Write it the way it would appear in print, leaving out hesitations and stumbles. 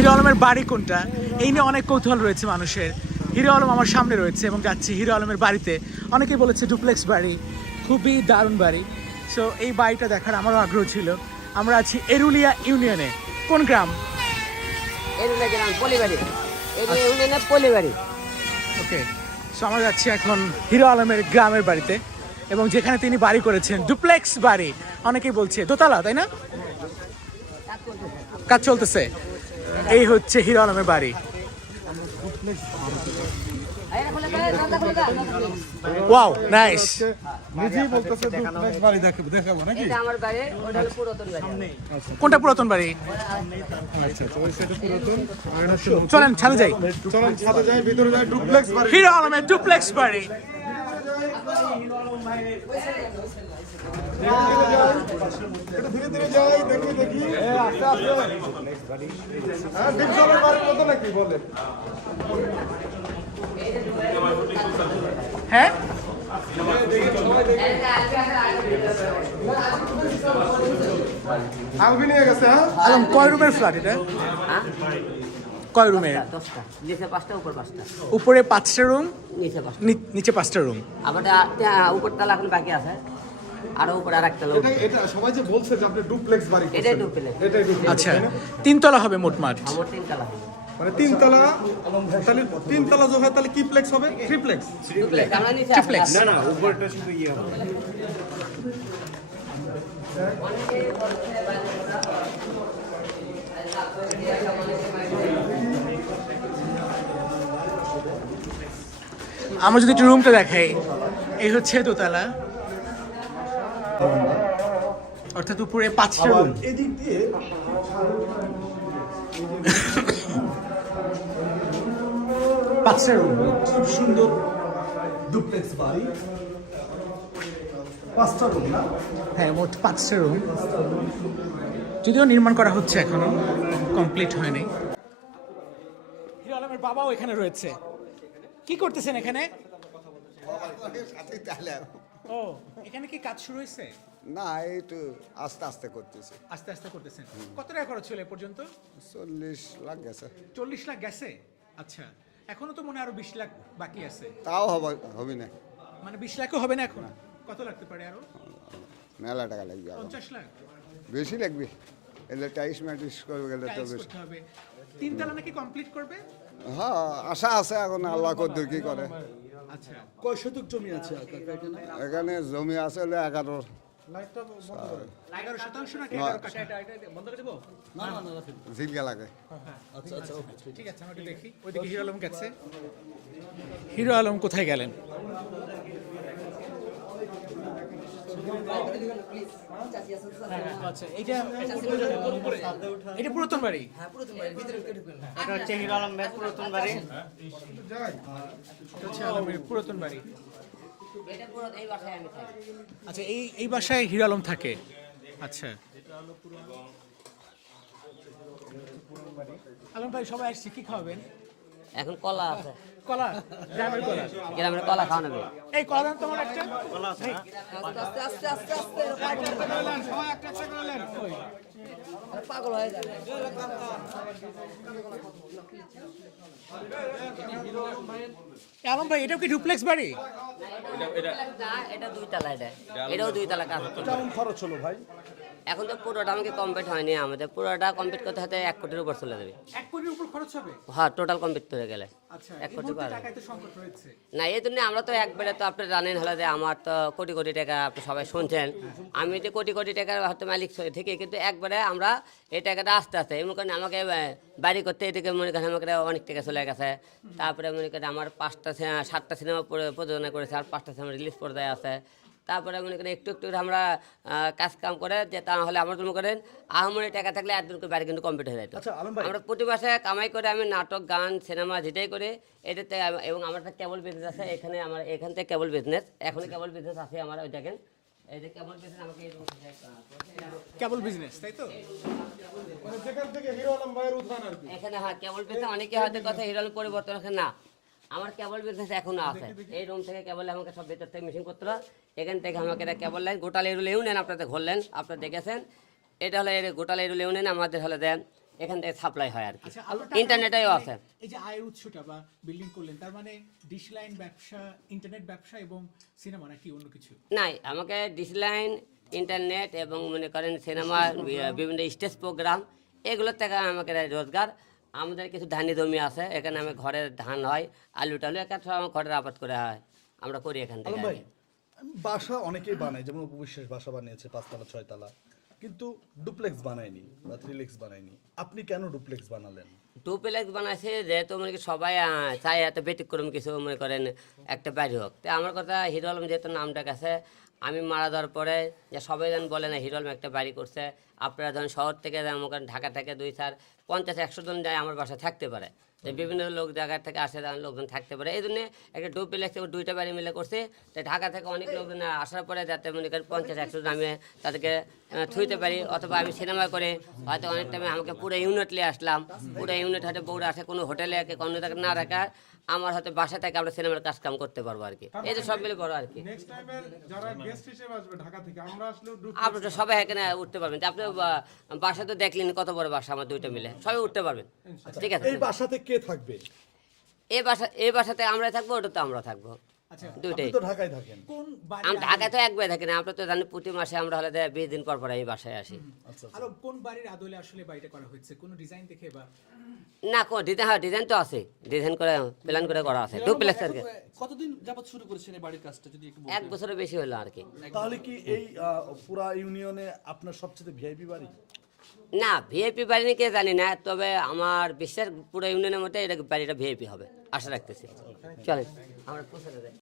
Hero আলমের বাড়ি কোনটা এই নিয়ে অনেক কৌতূহল রয়েছে মানুষের। হিরো আলম আমার সামনে রয়েছে এবং যাচ্ছি হিরো আলমের বাড়িতে। অনেকেই বলেছে ডুপ্লেক্স বাড়ি, খুবই দারুণ বাড়ি। সো এই বাড়িটা দেখার আমারও আগ্রহ ছিল। আমরা আছি এরুলিয়া ইউনিয়নে। কোন গ্রাম? এরুলিয়া গ্রাম, পলিবাড়ি। এরুলিয়া ইউনিয়নে পলিবাড়ি। ওকে, সো আমরা যাচ্ছি এখন হিরো আলমের গ্রামের বাড়িতে, এবং যেখানে তিনি বাড়ি করেছেন ডুপ্লেক্স বাড়ি। অনেকেই বলছে দোতলা, তাই না? কাজ চলতেছে। এই হচ্ছে হিরো আলমের বাড়ি। Wow, nice. নিজেই বলতেছে ডুপ্লেক্স বাড়ি দেখাবো নাকি? এটা আমার বাড়ি, ওটা হলো পুরাতন বাড়ি। কোনটা পুরাতন বাড়ি? আচ্ছা তো ওই সাইডে পুরাতন আর এটা হচ্ছে চলেন ছাদে যাই। চলেন ছাদে যাই, ভিতরে যাই। ডুপ্লেক্স বাড়ি, হিরো আলমের ডুপ্লেক্স বাড়ি। এটা ধীরে ধীরে যাই, দেখি আস্তে আস্তে। হ্যাঁ, ডিপজলের বাড়ি কত নাকি বলে? হ্যাঁ, আলবি নিয়ে গেছে। হ্যাঁ, আলম কয় রুমের ফ্ল্যাট এটা? হ্যাঁ? কয় রুমের? 10টা। নিচে 5টা, উপর 5টা। উপরে 5টা রুম, নিচে 5টা। নিচে 5টা রুম। আবার উপর তালা এখন বাকি আছে। আরো উপরে আরেকটা লোক। এটা সবাই যে বলছে যে আপনি ডুপ্লেক্স বাড়ি করছেন। এটাই ডুপ্লেক্স। এটাই ডুপ্লেক্স। আচ্ছা, 3 তলা হবে মোটমাট। আমার 3 তালা হবে। মানে 3 তলা, তাহলে 3 তলা जो है তাহলে কি প্লেক্স হবে? ট্রিপ্লেক্স। ডুপ্লেক্স। আমরা নিচে ট্রিপ্লেক্স। আসলাম। না উপরটা শুধু ইয়ে হবে। আমরা যদি একটু রুমটা দেখাই, এই হচ্ছে দোতলা, অর্থাৎ উপরে 5টা আবার রুম। এদিক দিয়ে 5টা রুম। খুব সুন্দর ডুপ্লেক্স বাড়ি। 5টা রুম না? হ্যাঁ, মোট 5টা রুম। যদিও নির্মাণ করা হচ্ছে, এখনো কমপ্লিট হয়নি। হিরো আলমের বাবাও এখানে রয়েছে। কি করতেছেন এখানে? ও, এখানে কি কাজ শুরু হয়েছে? না, এই তো আস্তে আস্তে করতেছি। আস্তে আস্তে করতেছেন। কত টাকা খরচ হলো এ পর্যন্ত? 40 লাখ গেছে। 40 লাখ গেছে। আচ্ছা, এখনো তো মনে হয় আরো 20 লাখ বাকি আছে। তাও হবে না, মানে 20 লাখও হবে না এখন? কত লাগতে পারে আরো? মেলা টাকা লাগবে আরো। 50 লাখ বেশি লাগবে। এলে টাইস ম্যাটিস করে গেলে তো টাইলস বেশি। করতে হবে। 3 তলা নাকি কমপ্লিট করবে? হ্যাঁ, আশা আছে, এখন আল্লাহ কদ্দুর কি করে। আচ্ছা, কয় শতক জমি আছে কাকা এখানে? এখানে জমি আছে হলো 11। 11% নাকি 11 কাঠা? বন্ধ করে দেবো? না না না রাখেন। ঝিলকা লাগে। আচ্ছা আচ্ছা ওকে ঠিক। ঠিক আছে, আমরা একটু দেখি। ওইদিকে হিরো আলম গেছে। হিরো আলম কোথায় গেলেন? আচ্ছা, এটা পুরাতন বাড়ি। এটা হচ্ছে হিরো আলম ভাই পুরাতন বাড়ি। এটা হচ্ছে আলমের পুরাতন বাড়ি। এটা পুরো এই বাসায় আমি থাকি। আচ্ছা, এই বাসায় হিরো আলম থাকে। আচ্ছা, আলম ভাই, সবাই আসছে, কি খাওয়াবেন? এখন কলা আছে। কলা? গ্রামের কলা? গ্রামের কলা খাওয়ানো হবে। এই কলা দাম তোমার একটা? সবাই একটা একটা করে নেন। পাগল হয়ে যাবে। আলম ভাই, এটাও কি ডুপ্লেক্স বাড়ি? এটা 2 তালা। এটাও 2 তালা কাজ হচ্ছে। কেমন খরচ হলো ভাই? এখন তো পুরোটা আমাকে কমপ্লিট হয়নি। আমাদের পুরোটা কমপ্লিট করতে হতে 1 কোটির উপর চলে যাবে। 1 কোটির উপর খরচ হবে? হ্যাঁ, টোটাল কমপ্লিট করে গেলে আচ্ছা, 1 কোটি পার। টাকায় তো সংকট রয়েছে। না, এই জন্য আমরা তো একবারে, তো আপনি জানেন হলো যে আমার তো কোটি কোটি টাকা, আপনি সবাই শুনছেন। আমি যে কোটি কোটি টাকার হয়তো মালিক থেকে, কিন্তু একবারে আমরা এই টাকাটা আস্তে আস্তে, এমন করেন আমাকে বাড়ি করতে এদিকে মনে করেন আমাকে অনেক টাকা চলে গেছে। তারপরে মনে করেন আমার 7টা সিনেমা প্রযোজনা করেছে, আর 5টা সিনেমা রিলিজ পর্যায়ে আছে। তারপরে মনে করেন একটু একটু আমরা কাজ কাম করে যে, তাহলে আমার মনে করেন আহামরি টাকা থাকলে একদিন করে বাড়ি কিন্তু কমপ্লিট হয়ে যেত। আচ্ছা আলম ভাই, আমরা প্রতি মাসে কামাই করে আমি নাটক, গান, সিনেমা যেটাই করে এটাতে, এবং আমার একটা কেবল বিজনেস আছে এখানে। আমার এখান থেকে কেবল বিজনেস, এখন কেবল বিজনেস আছে আমার। ওই দেখেন, এই যে কেবল বিজনেস আমাকে কেবল বিজনেস, তাই তো? মানে যেখান থেকে হিরো আলম ভাইয়ের উত্থান আর কি। এখানে, হ্যাঁ, কেবল বিজনেস। অনেকে হয়তো কথা হিরো আলম পরিবর্তন আছে, না, আমার কেবল বিজনেস এখনো আছে। এই রুম থেকে কেবল আমাকে সব ভেতর থেকে মেশিন করতে হয়। এখান থেকে আমাকে এটা কেবল লাইন গোটাল এরুল ইউনিয়ন আপনাদের ঘুরলেন, আপনারা দেখেছেন। এটা হলো গোটাল এরুল ইউনিয়ন। আমাদের হলে দেন এখান থেকে সাপ্লাই হয় আর কি আচ্ছা আরো ইন্টারনেটেও আছে এই যে আয়ের উৎসটা বা বিল্ডিং করলেন তার মানে ডিশ লাইন ব্যবসা ইন্টারনেট ব্যবসা এবং সিনেমা নাকি অন্য কিছু? নাই আমাকে ডিসলাইন ইন্টারনেট এবং মনে করেন সিনেমা বিভিন্ন স্টেজ প্রোগ্রাম এগুলোর থেকে আমাকে রোজগার। আমাদের কিছু ধানি জমি আছে এখানে আমি ঘরের ধান হয় আলু টালু এখানে সব আমার ঘরের আবাদ করে হয় আমরা করি এখান থেকে আলম আর ভাই কি। বাসা অনেকেই বানায়, যেমন উপবিশ্বাস বাসা বানিয়েছে 5 তলা 6 তলা, কিন্তু ডুপ্লেক্স বানায়নি বা থ্রিলেক্স বানায়নি। আপনি কেন ডুপ্লেক্স বানালেন? ডুপ্লেক্স বানাইছে যেহেতু মানে কি সবাই চাই এত ব্যতিক্রম কিছু মনে করেন একটা বাড়ি হোক। তো আমার কথা হিরো আলম যেহেতু নামটা গেছে আমি মারা যাওয়ার পরে যে সবাই যেন বলে না হিরো আলম একটা বাড়ি করছে, আপনারা যখন শহর থেকে যেমন করেন ঢাকা থেকে 2-4-50-100 জন যায় আমার বাসায় থাকতে পারে, যে বিভিন্ন লোক জায়গা থেকে আসে লোকজন থাকতে পারে, এই জন্য একটা ডুপ্লেক্স এবং 2টা বাড়ি মিলে করছে। তাই ঢাকা থেকে অনেক লোকজন আসার পরে যাতে মনে করেন 50-100 জন আমি তাদেরকে থুইতে পারি। অথবা আমি সিনেমা করে হয়তো অনেক টাইমে আমাকে পুরো ইউনিট নিয়ে আসলাম, পুরো ইউনিট হয়তো বউরা আসে কোনো হোটেলে কোনো জায়গায় না রাখা আমার হয়তো বাসা থেকে আমরা সিনেমার কাজ কাম করতে পারবো আর কি। এই যে সব মিলে বড় আর কি। নেক্সট টাইমে যারা গেস্ট হিসেবে আসবে ঢাকা থেকে আমরা আসলেও আপনারা তো সবাই এখানে উঠতে পারবেন। আপনি বাসা তো দেখলেন কত বড় বাসা আমার 2টা মিলে, সবাই উঠতে পারবেন। ঠিক আছে এই বাসাতে কে থাকবে? এই বাসাতে আমরা থাকবো, ওটাতে আমরা থাকবো, আচ্ছা দুইটাই। আপনি তো ঢাকায় থাকেন। কোন বাড়ি আমি ঢাকায় তো একবার থাকি না, আপনার তো জানেন প্রতি মাসে আমরা হলে 20 দিন পর পর এই বাসায় আসি। আচ্ছা আরো কোন বাড়ির আদলে আসলে বাড়িটা করা হয়েছে? কোন ডিজাইন দেখে বা না কোন ডিজাইন, হ্যাঁ ডিজাইন তো আছে, ডিজাইন করে প্ল্যান করে করা আছে ডুপ্লেক্স আর কি। কতদিন যাবত শুরু করেছেন এই বাড়ির কাজটা যদি একটু 1 বছরের বেশি হলো আর কি। তাহলে কি এই পুরা ইউনিয়নে আপনার সবচেয়ে ভিআইপি বাড়ি? না ভিআইপি বাড়ি নাকি জানি না, তবে আমার বিশ্বাস পুরো ইউনিয়নের মধ্যে এটা বাড়িটা ভিআইপি হবে আশা রাখতেছি। চলেন আমরা পৌঁছাতে যাই।